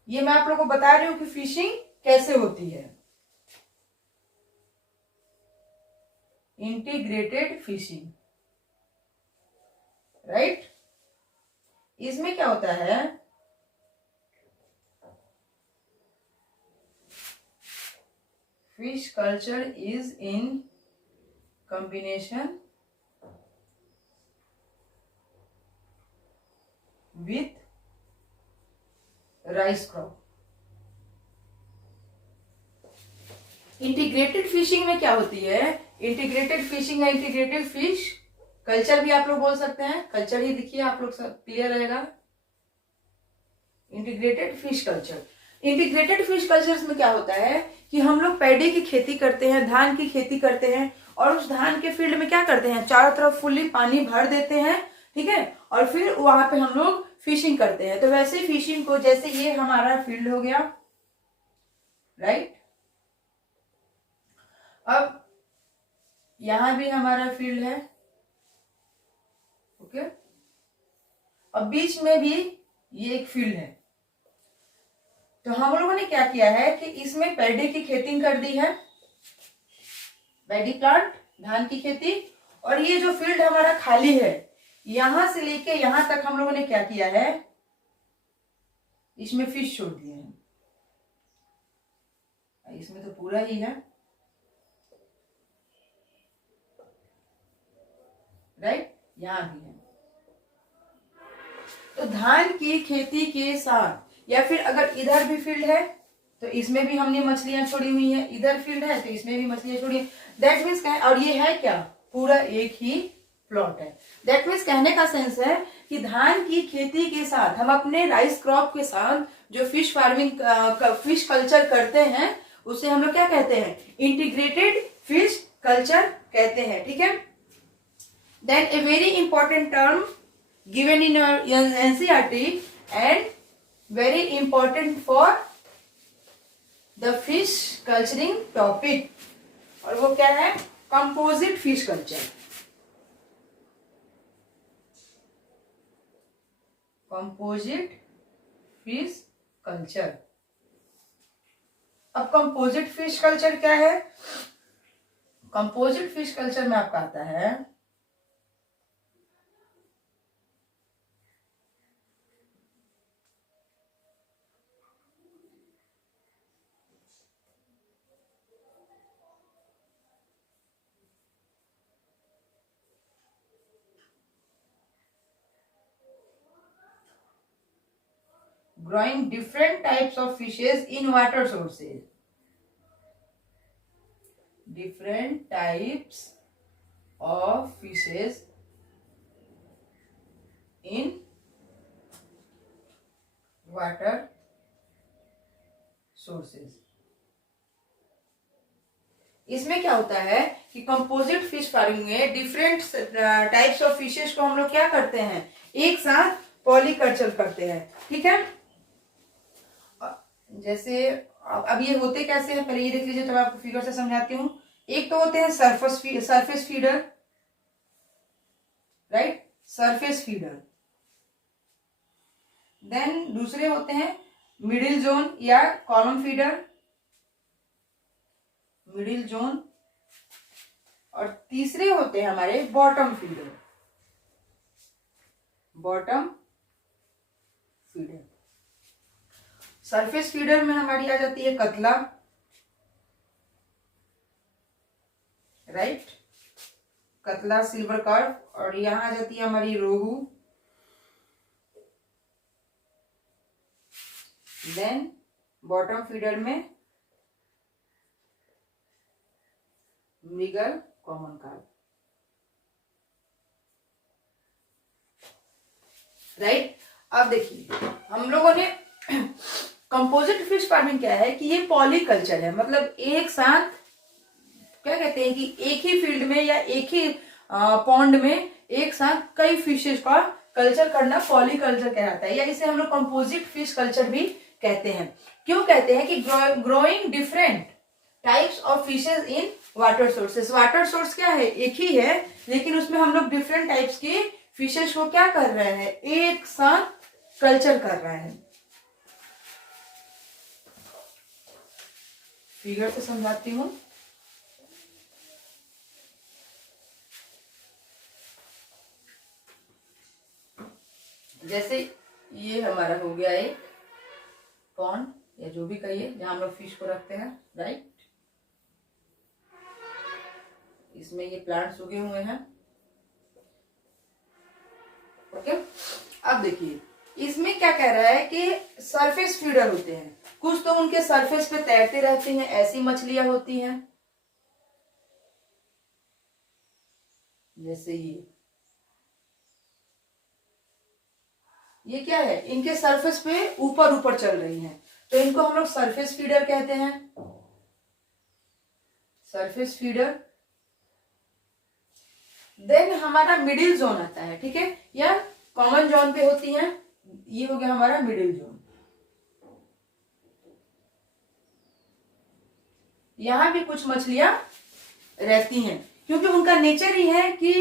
ये मैं आप लोगों को बता रही हूं कि फिशिंग कैसे होती है। Integrated fishing, right. इसमें क्या होता है? Fish culture is in combination with rice crop. Integrated fishing में क्या होती है? इंटीग्रेटेड फिशिंग या इंटीग्रेटेड फिश कल्चर भी आप लोग बोल सकते हैं, कल्चर ही दिखिए आप लोग, सब क्लियर रहेगा। Integrated fish culture, integrated fish culture में क्या होता है कि हम लोग पैडी की खेती करते हैं, धान की खेती करते हैं, और उस धान के फील्ड में क्या करते हैं? चारों तरफ फुल्ली पानी भर देते हैं, ठीक है, और फिर वहां पे हम लोग फिशिंग करते हैं। तो वैसे फिशिंग को, जैसे ये हमारा फील्ड हो गया, राइट। अब यहां भी हमारा फील्ड है, ओके। अब बीच में भी ये एक फील्ड है। तो हम लोगों ने क्या किया है कि इसमें पैडी की खेती कर दी है, पैडी प्लांट, धान की खेती। और ये जो फील्ड हमारा खाली है, यहां से लेके यहां तक हम लोगों ने क्या किया है? इसमें फिश छोड़ दिए हैं। इसमें तो पूरा ही है, राइट, यहां भी है। तो धान की खेती के साथ, या फिर अगर इधर भी फील्ड है तो इसमें भी हमने मछलियां छोड़ी हुई है, इधर फील्ड है तो इसमें भी मछलियां छोड़ी है। दैट मीन्स क्या है? और ये है क्या? पूरा एक ही प्लॉट है। दैट मीन्स कहने का सेंस है कि धान की खेती के साथ हम अपने राइस क्रॉप के साथ जो फिश फार्मिंग, फिश कल्चर करते हैं, उसे हम लोग क्या कहते हैं? इंटीग्रेटेड फिश कल्चर कहते हैं, ठीक है। Then a very important term given in your NCERT and very important for the fish culturing topic, और वो क्या है? Composite fish culture. Composite fish culture. अब कंपोजिट फिश कल्चर क्या है? कंपोजिट फिश कल्चर में आपका आता है growing different types of fishes in water sources. Different types of fishes in water sources. इसमें क्या होता है कि कंपोजिट फिश फार्मिंग में डिफरेंट टाइप्स ऑफ फिशेस को हम लोग क्या करते हैं? एक साथ पॉलीकल्चर करते हैं, ठीक है। जैसे अब ये होते कैसे हैं, पहले ये देख लीजिए, तो मैं आपको फिगर से समझाती हूँ। एक तो होते हैं surface feeder, right, surface feeder. Then दूसरे होते हैं मिडिल जोन या कॉलम फीडर, मिडिल जोन। और तीसरे होते हैं हमारे bottom feeder, bottom feeder. Surface feeder में हमारी आ जाती है कतला, राइट, कतला, सिल्वर कार्प। और यहां आ जाती है हमारी रोहू। देन बॉटम फीडर में मृगल, कॉमन कार्प। राइट। अब देखिए हम लोगों ने कंपोजिट फिश फार्मिंग क्या है कि ये पॉलीकल्चर है, मतलब एक साथ क्या कहते हैं कि एक ही फील्ड में या एक ही पॉन्ड में एक साथ कई फिशेस का कल्चर करना पॉलीकल्चर कहलाता है, या इसे हम लोग कंपोजिट फिश कल्चर भी कहते हैं। क्यों कहते हैं कि growing different types of fishes in water sources. Water source क्या है, एक ही है, लेकिन उसमें हम लोग डिफरेंट टाइप्स की फिशेस को क्या कर रहे हैं, एक साथ कल्चर कर रहे हैं। फिगर से समझाती हूं। जैसे ये हमारा हो गया एक पॉन्ड या जो भी कहिए जहां हम लोग फिश को रखते हैं, राइट। इसमें ये प्लांट्स उगे हुए हैं, ओके। अब देखिए इसमें क्या कह रहा है कि सरफेस फीडर होते हैं, कुछ तो उनके सरफेस पे तैरते रहते हैं, ऐसी मछलियां होती हैं। जैसे ये क्या है, इनके सरफेस पे ऊपर ऊपर चल रही हैं, तो इनको हम लोग सरफेस फीडर कहते हैं, सरफेस फीडर। देन हमारा मिडिल जोन आता है, ठीक है, या कॉमन जोन पे होती हैं। ये हो गया हमारा मिडिल जोन। यहां भी कुछ मछलियां रहती हैं, क्योंकि उनका नेचर ही है कि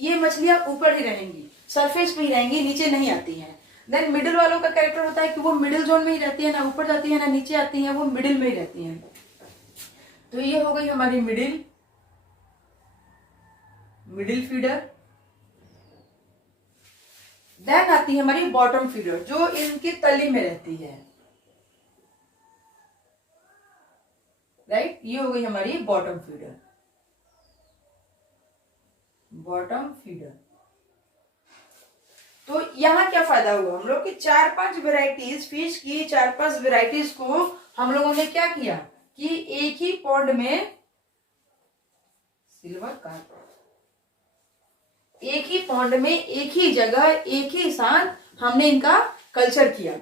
ये मछलियां ऊपर ही रहेंगी, सरफेस पे ही रहेंगी, नीचे नहीं आती हैं। देन मिडिल वालों का कैरेक्टर होता है कि वो मिडिल जोन में ही रहती है, ना ऊपर जाती है ना नीचे आती है, वो मिडिल में ही रहती हैं। तो ये हो गई हमारी मिडिल फीडर। देन आती है हमारी बॉटम फीडर, जो इनकी तली में रहती है, राइट। ये हो गई हमारी बॉटम फीडर, बॉटम फीडर। तो यहाँ क्या फायदा हुआ हम लोग की, 4-5 वेराइटीज फिश की, 4-5 वेराइटीज को हम लोगों ने क्या किया कि एक ही पॉन्ड में, सिल्वर कार्प, एक ही पॉन्ड में एक ही जगह एक ही साथ हमने इनका कल्चर किया।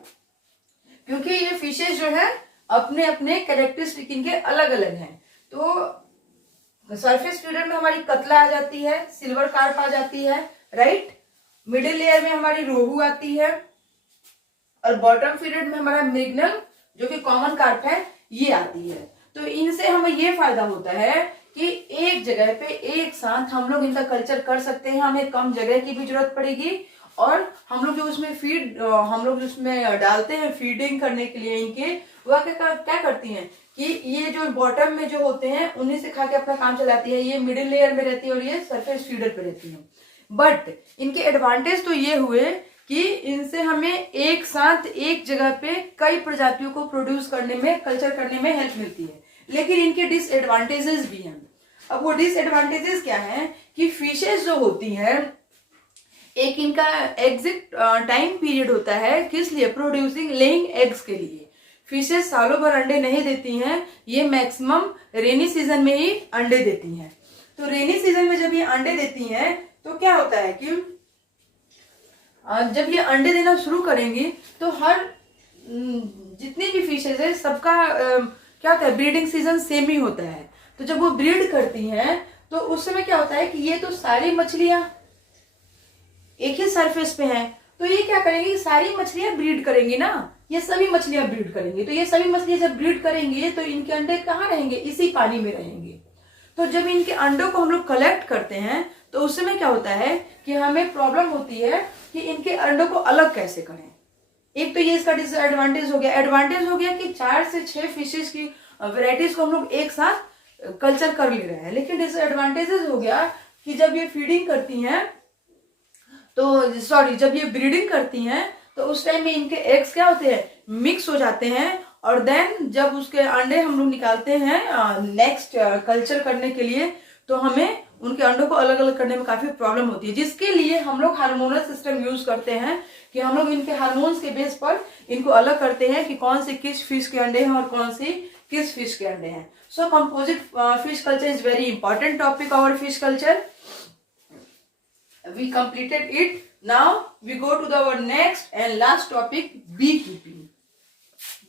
क्योंकि ये फिशेस जो है अपने अपने कैरेक्टरिस्टिक इनके अलग अलग हैं। तो सरफेस फीडर में हमारी कतला आ जाती है, सिल्वर कार्प आ जाती है, राइट। मिडिल लेयर में हमारी रोहू आती है, और बॉटम फीडर में हमारा मृगनल जो कि कॉमन कार्प है ये आती है। तो इनसे हमें ये फायदा होता है कि एक जगह पे एक साथ हम लोग इनका कल्चर कर सकते हैं, हमें कम जगह की भी जरूरत पड़ेगी, और हम लोग जो उसमें फीड हम लोग उसमें डालते हैं फीडिंग करने के लिए इनके, वह क्या करती हैं कि ये जो बॉटम में जो होते हैं उन्हीं से खा के अपना काम चलाती है, ये मिडिल लेयर में रहती है और ये सरफेस फीडर पे रहती है। बट इनके एडवांटेज तो ये हुए कि इनसे हमें एक साथ एक जगह पे कई प्रजातियों को प्रोड्यूस करने में, कल्चर करने में हेल्प मिलती है, लेकिन इनके डिसएडवांटेजेस भी हैं। अब वो डिसएडवांटेजेस क्या है कि फिशेस जो होती हैं, एक इनका एग्जिट टाइम पीरियड होता है, किस लिए, प्रोड्यूसिंग लेइंग एग्स के लिए। फिशेस सालों भर अंडे नहीं देती हैं, ये मैक्सिमम रेनी सीजन में ही अंडे देती हैं। तो रेनी सीजन में जब ये अंडे देती हैं तो क्या होता है कि जब ये अंडे देना शुरू करेंगी तो हर जितनी भी फिशेज है सबका क्या होता है, ब्रीडिंग सीजन सेम ही होता है। तो जब वो ब्रीड करती हैं तो उस समय क्या होता है कि ये तो सारी मछलियां एक ही सरफेस पे हैं, तो ये क्या करेंगी, सारी मछलियां ब्रीड करेंगी ना, ये सभी मछलियां ब्रीड करेंगी। तो ये सभी मछलियां जब ब्रीड करेंगी तो इनके अंडे कहाँ रहेंगे, इसी पानी में रहेंगे। तो जब इनके अंडों को हम लोग कलेक्ट करते हैं तो उस समय क्या होता है कि हमें प्रॉब्लम होती है कि इनके अंडों को अलग कैसे करें। एक तो ये इसका डिसएडवांटेज हो गया। एडवांटेज हो गया कि 4 से 6 फिशेज की वेराइटीज को हम लोग एक साथ कल्चर कर ले रहे हैं, लेकिन डिसएडवांटेजेस हो गया कि जब ये फीडिंग करती हैं तो जब ये ब्रीडिंग करती हैं तो उस टाइम में इनके एग्स क्या होते हैं, मिक्स हो जाते हैं, और देन जब उसके अंडे हम लोग निकालते हैं नेक्स्ट कल्चर करने के लिए तो हमें उनके अंडों को अलग अलग करने में काफी प्रॉब्लम होती है, जिसके लिए हम लोग हार्मोनल सिस्टम यूज करते हैं कि हम लोग इनके हार्मोन्स के बेस पर इनको अलग करते हैं कि कौन से किस फिश के अंडे हैं और कौन सी किस फिश के अंडे हैं। So composite fish culture is very important topic of fish culture. We completed it. Now we go to the next and last topic, bee keeping.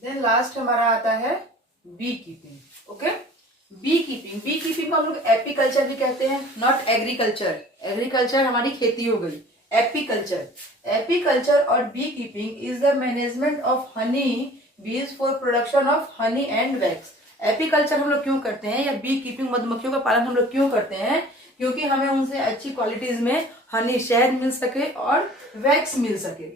Then last हमारा आता है bee keeping. Okay, bee keeping को हम लोग एपीकल्चर भी कहते हैं, नॉट एग्रीकल्चर। एग्रीकल्चर हमारी खेती हो गई, एपीकल्चर और bee keeping is the management of honey bees for production of honey and wax. Apiculture हम लोग क्यों करते हैं, या बी कीपिंग मधुमक्खियों का पालन हम लोग क्यों करते हैं, क्योंकि हमें उनसे अच्छी क्वालिटीज में हनी, शहद मिल सके और वैक्स मिल सके।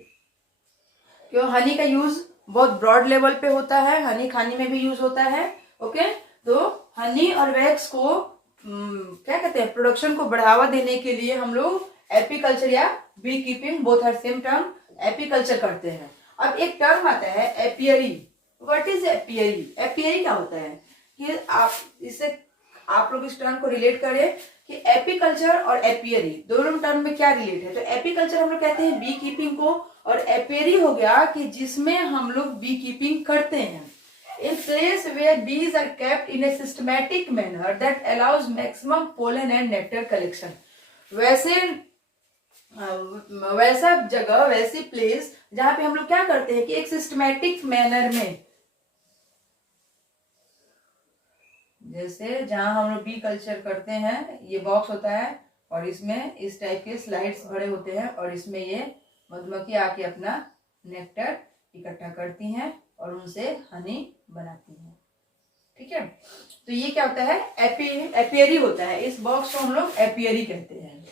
क्यों, हनी का यूज बहुत ब्रॉड लेवल पे होता है, हनी खाने में भी यूज होता है। ओके, तो हनी और वैक्स को क्या कहते हैं, प्रोडक्शन को बढ़ावा देने के लिए हम लोग एपीकल्चर या bee keeping, both are same term, apiculture करते हैं। अब एक टर्म आता है apiary. What is apiary? Apiary क्या होता है कि आप इससे आप लोग इस टर्म को रिलेट करें कि एपीकल्चर और एपियरी दोनों टर्म में क्या रिलेट है। तो एपीकल्चर हम लोग कहते हैं बी कीपिंग को, और एपियरी हो गया कि जिसमें हम लोग बी कीपिंग करते हैं। A place where bees are kept in a systematic manner that allows maximum pollen and nectar collection। वैसा जगह, वैसी प्लेस जहां पे हम लोग क्या करते हैं कि एक सिस्टमैटिक मैनर में, जैसे जहां हम लोग बी कल्चर करते हैं, ये बॉक्स होता है और इसमें इस टाइप के स्लाइड्स भरे होते हैं और इसमें ये मधुमक्खी आके अपना नेक्टर इकट्ठा करती हैं और उनसे हनी बनाती हैं। ठीक है, तो ये क्या होता है, एपियरी होता है। इस बॉक्स को हम लोग एपियरी कहते हैं,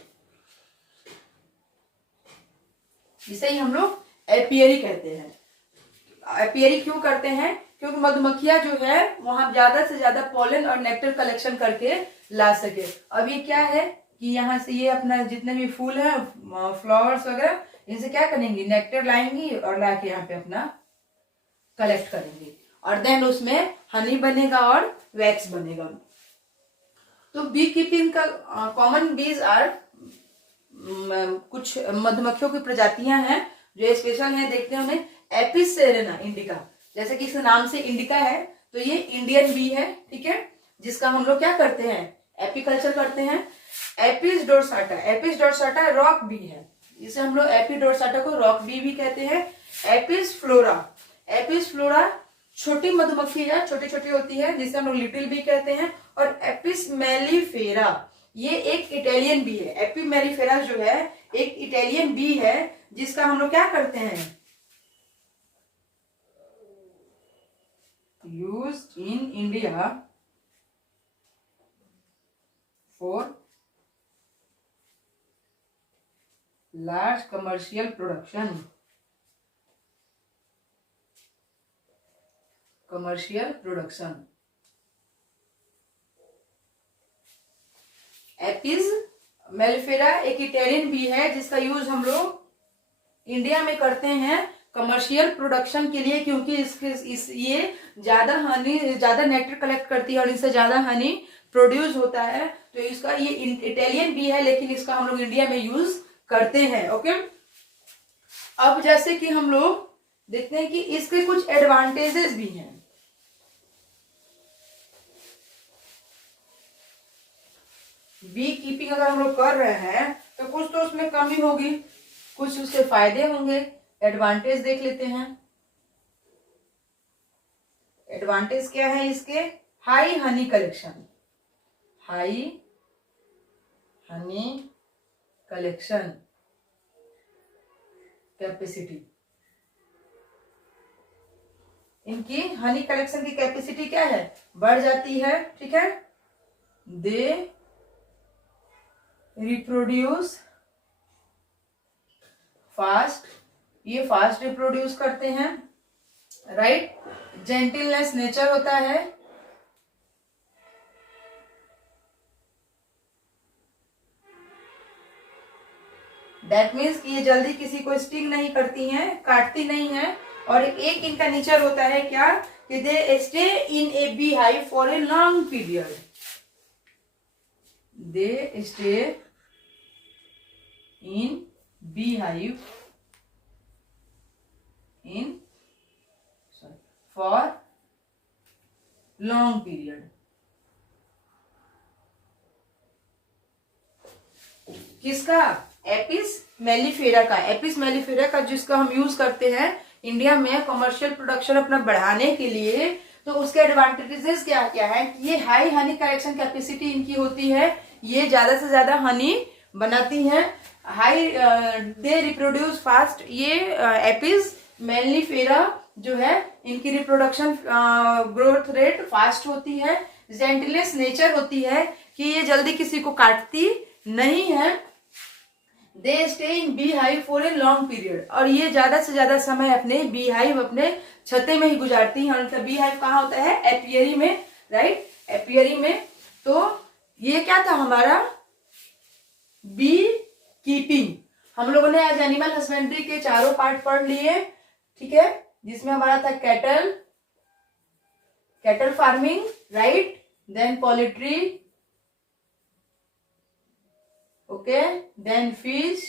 इसे ही हम लोग एपियरी कहते हैं। एपियरी क्यों करते हैं, क्योंकि मधुमक्खियां जो है वहां ज्यादा से ज्यादा पॉलन और नेक्टर कलेक्शन करके ला सके। अब ये क्या है कि यहाँ से ये अपना जितने भी फूल है, फ्लावर्स वगैरह, इनसे क्या करेंगी, नेक्टर लाएंगी और लाके यहाँ पे अपना कलेक्ट करेंगे और देन उसमें हनी बनेगा और वैक्स बनेगा। तो बी कीपिंग का कॉमन बीज आर, कुछ मधुमक्खियों की प्रजातियां हैं जो स्पेशल हैं, देखते हैं उन्हें। एपिस सेरेना इंडिका, जैसे कि इसके नाम से इंडिका है, तो ये इंडियन बी है। ठीक है, जिसका हम लोग क्या करते हैं, एपीकल्चर करते हैं। एपिस डोर्साटा रॉक बी है, इसे हम लोग एपी डोर्साटा को रॉक बी भी कहते हैं। एपिस फ्लोरा छोटी मधुमक्खी है, छोटी छोटी होती है, जिसे हम लोग लिटिल बी कहते हैं। और एपिस मेलिफेरा, ये एक इटालियन बी है। एपी मेलिफेरा जो है एक इटालियन बी है, जिसका हम लोग क्या करते हैं, used in India for large commercial production. Apis mellifera एक इटालियन बी है, जिसका यूज हम लोग इंडिया में करते हैं कमर्शियल प्रोडक्शन के लिए, क्योंकि ये ज्यादा नेक्टर कलेक्ट करती है और इससे ज्यादा हनी प्रोड्यूस होता है। तो इसका ये इटालियन बी है, लेकिन इसका हम लोग इंडिया में यूज करते हैं। ओके, अब जैसे कि हम लोग देखते हैं कि इसके कुछ एडवांटेजेस भी हैं। बी कीपिंग अगर हम लोग कर रहे हैं तो कुछ तो उसमें कमी होगी, कुछ उसके फायदे होंगे। एडवांटेज देख लेते हैं। एडवांटेज क्या है इसके, high Honey collection, high Honey collection capacity. इनकी हनी कलेक्शन की कैपेसिटी क्या है, बढ़ जाती है। ठीक है, दे रिप्रोड्यूस फास्ट, ये फास्ट रिप्रोड्यूस करते हैं। राइट, जेंटिलनेस नेचर होता है। दैट मीन्स कि ये जल्दी किसी को स्टिंग नहीं करती हैं, काटती नहीं है। और एक इनका नेचर होता है क्या, कि they stay in A bee hive for a long period. They stay in bee hive in for long period. किसका, एपिस मेलिफेरा का, एपिस मेलिफेरा का, जिसका हम यूज करते हैं इंडिया में कमर्शियल प्रोडक्शन अपना बढ़ाने के लिए। तो उसके एडवांटेजेस क्या क्या है कि ये हाई हनी कलेक्शन कैपेसिटी इनकी होती है, ये ज्यादा से ज्यादा हनी बनाती हैं, हाई दे रिप्रोड्यूस फास्ट। ये एपिस मेलिफेरा जो है इनकी रिप्रोडक्शन ग्रोथ रेट फास्ट होती है, जेंटलेस नेचर होती है कि ये जल्दी किसी को काटती नहीं है। They stay in bee hive for a long period, और ये ज्यादा से ज्यादा समय अपने बी हाइव, अपने छत्ते में ही गुजारती हैं। उनका बी हाइव कहाँ होता है? एपियरी में, राइट, एपियरी में। तो ये क्या था हमारा? Bee keeping. हम लोगों ने आज एनिमल हस्बेंड्री के चारों पार्ट पढ़ लिए, ठीक है, जिसमें हमारा था cattle farming, right, then poultry, okay, then fish,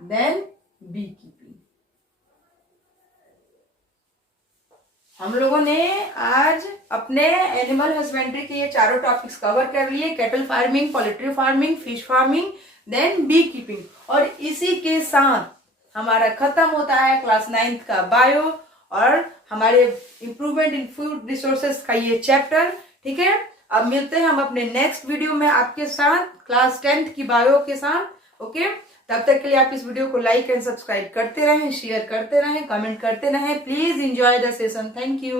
then bee keeping. हम लोगों ने आज अपने एनिमल हस्बेंड्री के ये चारों टॉपिक्स कवर कर लिए, cattle farming, poultry farming, fish farming, then bee keeping. और इसी के साथ हमारा खत्म होता है क्लास 9th का बायो और हमारे इम्प्रूवमेंट इन फूड रिसोर्सेस का ये चैप्टर, ठीक है। अब मिलते हैं हम अपने नेक्स्ट वीडियो में आपके साथ क्लास 10th की बायो के साथ, ओके। तब तक के लिए आप इस वीडियो को लाइक एंड सब्सक्राइब करते रहें, शेयर करते रहें, कमेंट करते रहें। Please enjoy the session. Thank you.